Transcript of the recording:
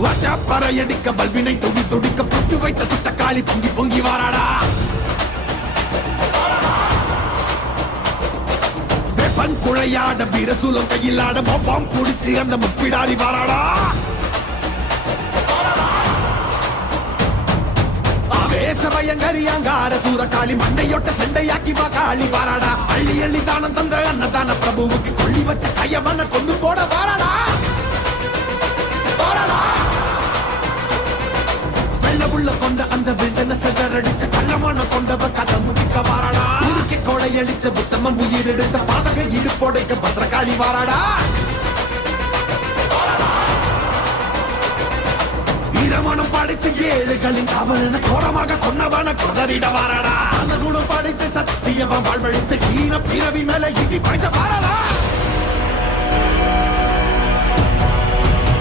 பறையடிக்க வல்வினை துடி துடிக்க புட்டு வைத்த துட்டக்காளி பொங்கி பொங்கி வாராடா. வெப்பன் குழையாட வீரசூலம் கையிலாட மொப்பாம் குடிச்சு அந்த முப்பிடாரி வாராடா. ஆவேசபயங்கரியாங்கார சூரகாளி மண்டையொட்ட செண்டையாக்கி வா காளி வாராடா. அள்ளி அள்ளி தானம் தந்த அன்னதான பிரபுவுக்கு கொள்ளி வச்ச கையவன கொண்டு போட வாராடா. உள்ள கொண்ட அந்த விண்டன செதறடிச்ச கள்ளமான கொண்டவ கதை முடிக்க வாராடா. உருக்கி கொடையளிச்ச புத்தமன் உயிர் எடுத்த பாதக இடுப்போடைக்க பத்திரகாளி வாராடா. இரமணம் படிச்ச ஏழுகளின் அவன கோரமாக கொன்னவன கொதறிட வாராடா. அந்த குணம் படிச்ச சத்தியவன் வாழ்வழிச்ச ஈன பிறவி மேல இடி பாய்ச்ச வாராடா.